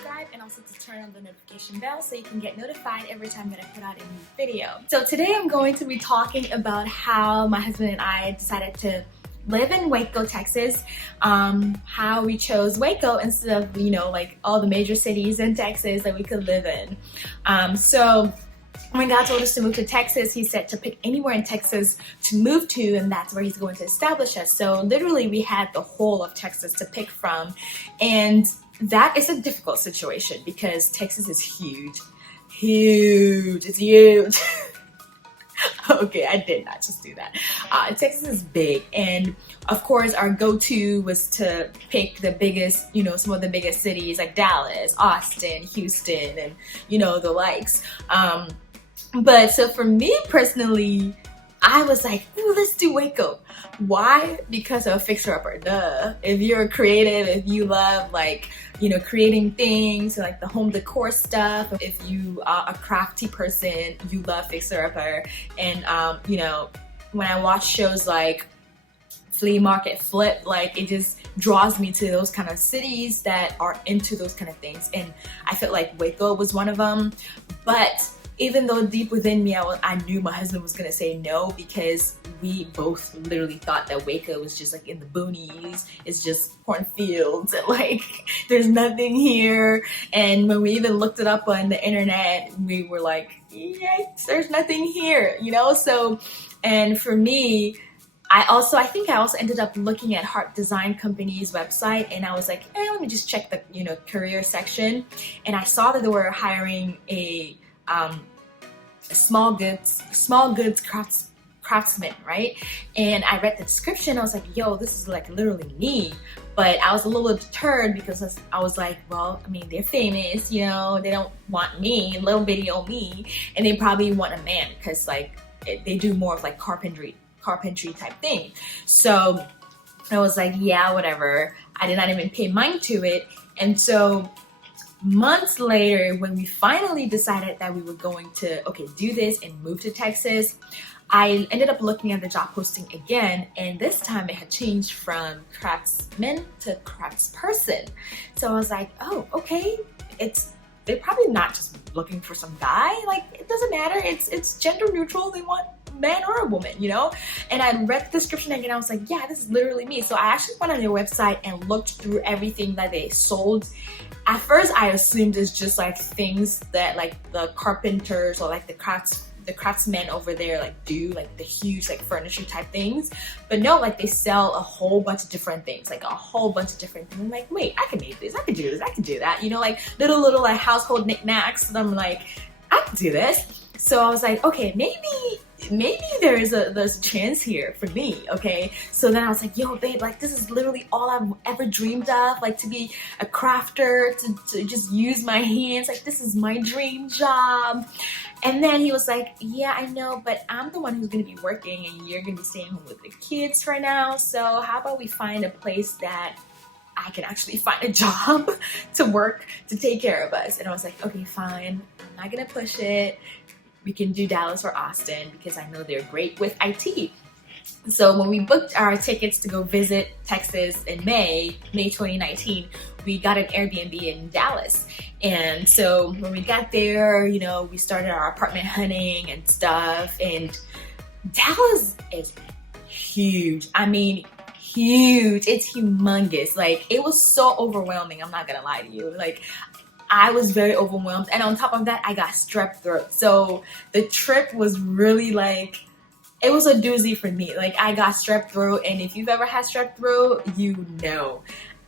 subscribe and also to turn on the notification bell so you can get notified every time that I put out a new video. So today I'm going to be talking about how my husband and I decided to live in Waco, Texas, how we chose Waco instead of, like all the major cities in Texas that we could live in. So when God told us to move to Texas, he said to pick anywhere in Texas to move to, and that's where he's going to establish us. So literally we had the whole of Texas to pick from, and that is a difficult situation because Texas is huge. It's huge. Okay, I did not just do that. Texas is big, and of course our go-to was to pick the biggest, some of the biggest cities like Dallas, Austin, Houston, and the likes. But so for me personally, I was like, ooh, let's do Waco. Why? Because of fixer-upper, duh. If you're creative, if you love creating things, like the home decor stuff, if you are a crafty person, you love fixer-upper. And when I watch shows like Flea Market Flip, it just draws me to those kind of cities that are into those kind of things. And I felt like Waco was one of them. But even though deep within me, I knew my husband was gonna say no, because we both literally thought that Waco was just in the boonies. It's just cornfields and there's nothing here. And when we even looked it up on the internet, we were like, yikes, there's nothing here, So, and for me, I think I also ended up looking at Heart Design Company's website, and I was like, let me just check the career section. And I saw that they were hiring a small goods craftsman, right? And I read the description. I was like, yo, this is literally me. But I was a little deterred because I was like, well, they're famous, they don't want me, little bitty old me, and they probably want a man because they do more of carpentry type thing. So I was like, yeah, whatever. I did not even pay mind to it. And so months later, when we finally decided that we were going to do this and move to Texas, I ended up looking at the job posting again, and this time it had changed from craftsman to craftsperson. So I was like, oh, okay, they're probably not just looking for some guy. It doesn't matter. It's gender neutral. They want a man or a woman, And I read the description again. I was like, yeah, this is literally me. So I actually went on their website and looked through everything that they sold. At first, I assumed it's just things that the carpenters or the craftsmen over there do, the huge furniture type things. But no, they sell a whole bunch of different things, a whole bunch of different things. I'm like, wait, I can make this, I can do this, I can do that, little household knickknacks. And I'm like, I can do this. So I was like, okay, maybe there's a chance here for me, okay? So then I was like, yo, babe, this is literally all I've ever dreamed of, to be a crafter, to just use my hands. This is my dream job. And then he was like, yeah, I know, but I'm the one who's gonna be working and you're gonna be staying home with the kids for now. So how about we find a place that I can actually find a job to work to take care of us? And I was like, okay, fine, I'm not gonna push it. We can do Dallas or Austin because I know they're great with IT. So when we booked our tickets to go visit Texas in May 2019, we got an Airbnb in Dallas. And so when we got there, we started our apartment hunting and stuff. And Dallas is huge. Huge. It's humongous. It was so overwhelming. I'm not gonna lie to you. I was very overwhelmed, and on top of that, I got strep throat. So the trip was really it was a doozy for me. I got strep throat, and if you've ever had strep throat,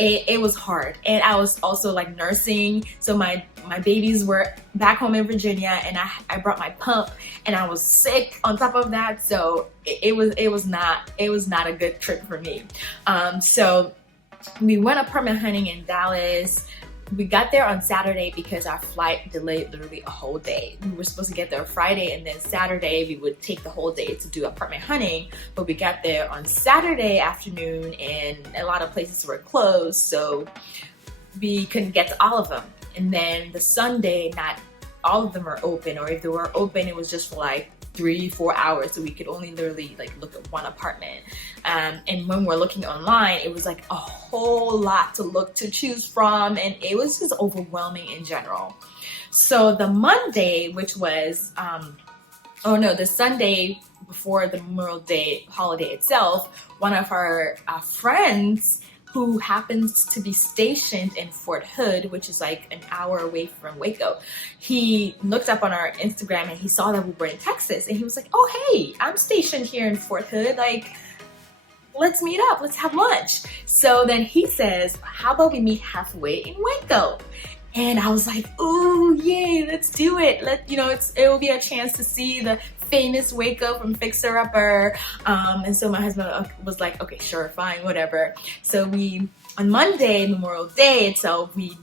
it was hard. And I was also nursing, so my babies were back home in Virginia, and I brought my pump, and I was sick on top of that. So it was not a good trip for me. So we went apartment hunting in Dallas. We got there on Saturday because our flight delayed literally a whole day. We were supposed to get there Friday, and then Saturday we would take the whole day to do apartment hunting, but we got there on Saturday afternoon and a lot of places were closed, so we couldn't get to all of them. And then the Sunday, not all of them are open, or if they were open, it was just for 3-4 hours, so we could only literally like look at one apartment. And when we're looking online, it was like a whole lot to choose from, and it was just overwhelming in general. So the Monday, which was the Sunday before the Memorial Day holiday itself, one of our friends who happens to be stationed in Fort Hood, which is like an hour away from Waco, he looked up on our Instagram and he saw that we were in Texas, and he was like, oh hey, I'm stationed here in Fort Hood, like let's meet up, let's have lunch. So then he says, how about we meet halfway in Waco? And I was like, ooh, yay, let's do it. It will be a chance to see the famous Waco from Fixer Upper. And so my husband was like, okay, sure, fine, whatever. So on Monday, Memorial Day itself, we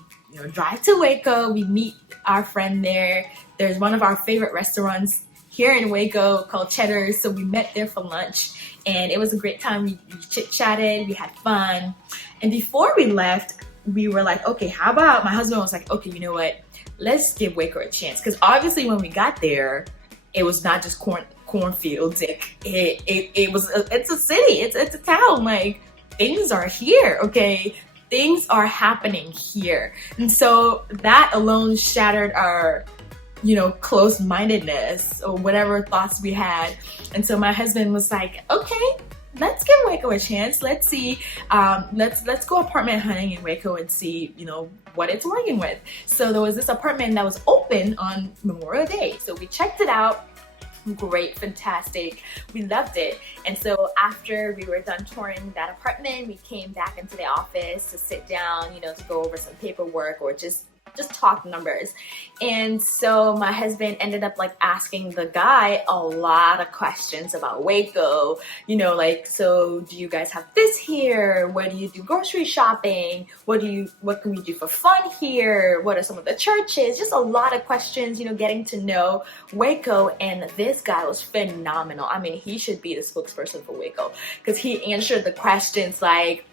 drive to Waco, we meet our friend there. There's one of our favorite restaurants here in Waco called Cheddar's. So we met there for lunch, and it was a great time. We chit-chatted, we had fun. And before we left, we were like, okay, how about, my husband was like, okay, you know what? Let's give Waco a chance. Because obviously when we got there, it was not just cornfields. It's a city. It's a town. Like, things are here, okay? Things are happening here. And so that alone shattered our, closed-mindedness or whatever thoughts we had. And so my husband was like, okay, let's give Waco a chance. Let's see, let's go apartment hunting in Waco and see, what it's working with. So there was this apartment that was open on Memorial Day. So we checked it out. Great, fantastic. We loved it. And so after we were done touring that apartment, we came back into the office to sit down, to go over some paperwork or just talk numbers. And so my husband ended up like asking the guy a lot of questions about Waco, so do you guys have this here? Where do you do grocery shopping? What can we do for fun here? What are some of the churches? Just a lot of questions, getting to know Waco. And this guy was phenomenal. I mean, he should be the spokesperson for Waco, because he answered the questions like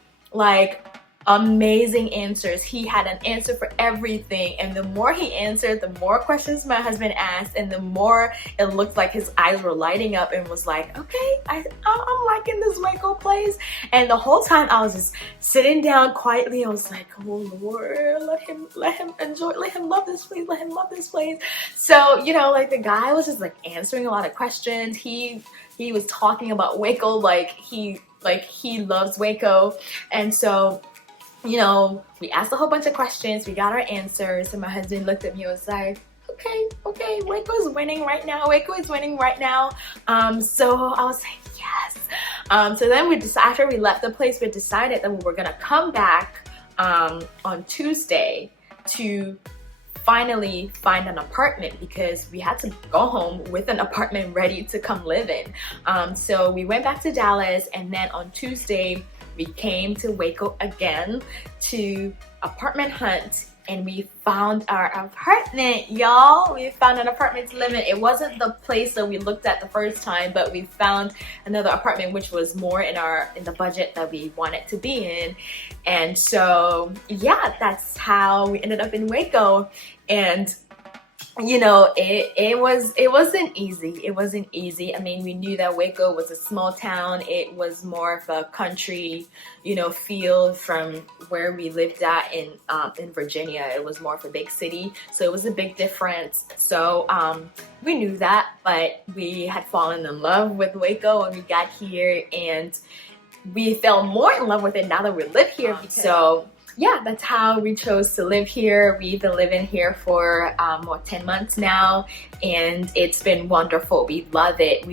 amazing answers. He had an answer for everything, and the more he answered, the more questions my husband asked, and the more it looked like his eyes were lighting up and was like, okay, I'm liking this Waco place. And the whole time I was just sitting down quietly. I was like, oh Lord, let him enjoy, let him love this place, let him love this place. So the guy was just like answering a lot of questions. He was talking about Waco like he loves Waco. And so we asked a whole bunch of questions, we got our answers, and my husband looked at me and was like, okay, Waco is winning right now. So I was like, yes. So then after we left the place, we decided that we were gonna come back on Tuesday to finally find an apartment, because we had to go home with an apartment ready to come live in. So we went back to Dallas, and then on Tuesday, we came to Waco again to apartment hunt, and we found our apartment, y'all. We found an apartment to live in. It wasn't the place that we looked at the first time, but we found another apartment which was more in the budget that we wanted to be in. And so yeah, that's how we ended up in Waco. And it wasn't easy. I mean, we knew that Waco was a small town. It was more of a country, feel from where we lived at in Virginia. It was more of a big city, so it was a big difference. So we knew that, but we had fallen in love with Waco when we got here, and we fell more in love with it now that we live here. So yeah, that's how we chose to live here. We've been living here for 10 months now, and it's been wonderful. We love it.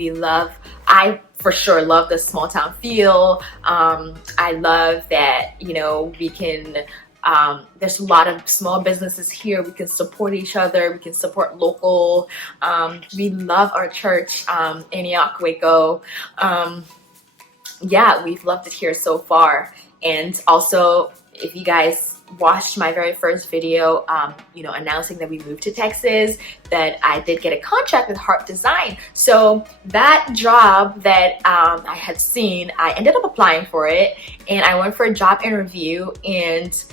I for sure love the small town feel. I love that, we can, there's a lot of small businesses here. We can support each other. We can support local. We love our church, Antioch Waco. Yeah, we've loved it here so far. And also, if you guys watched my very first video, announcing that we moved to Texas, that I did get a contract with Heart Design. So that job that I had seen, I ended up applying for it, and I went for a job interview, and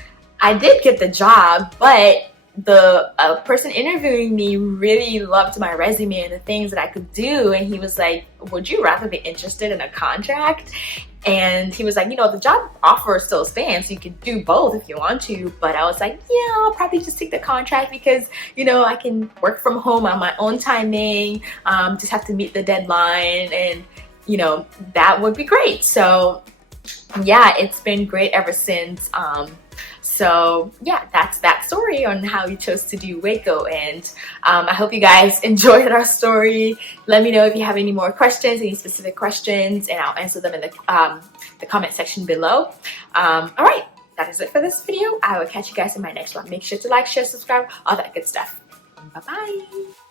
I did get the job, but the person interviewing me really loved my resume and the things that I could do, and he was like, would you rather be interested in a contract? And he was like, you know, the job offer still stands, so you can do both if you want to. But I was like, yeah, I'll probably just take the contract because, you know, I can work from home on my own timing, just have to meet the deadline, and, you know, that would be great. So yeah, it's been great ever since. So yeah, that's that story on how we chose to do Waco, and I hope you guys enjoyed our story. Let me know if you have any more questions, any specific questions, and I'll answer them in the comment section below. All right, that is it for this video. I will catch you guys in my next one. Make sure to like, share, subscribe, all that good stuff. Bye-bye.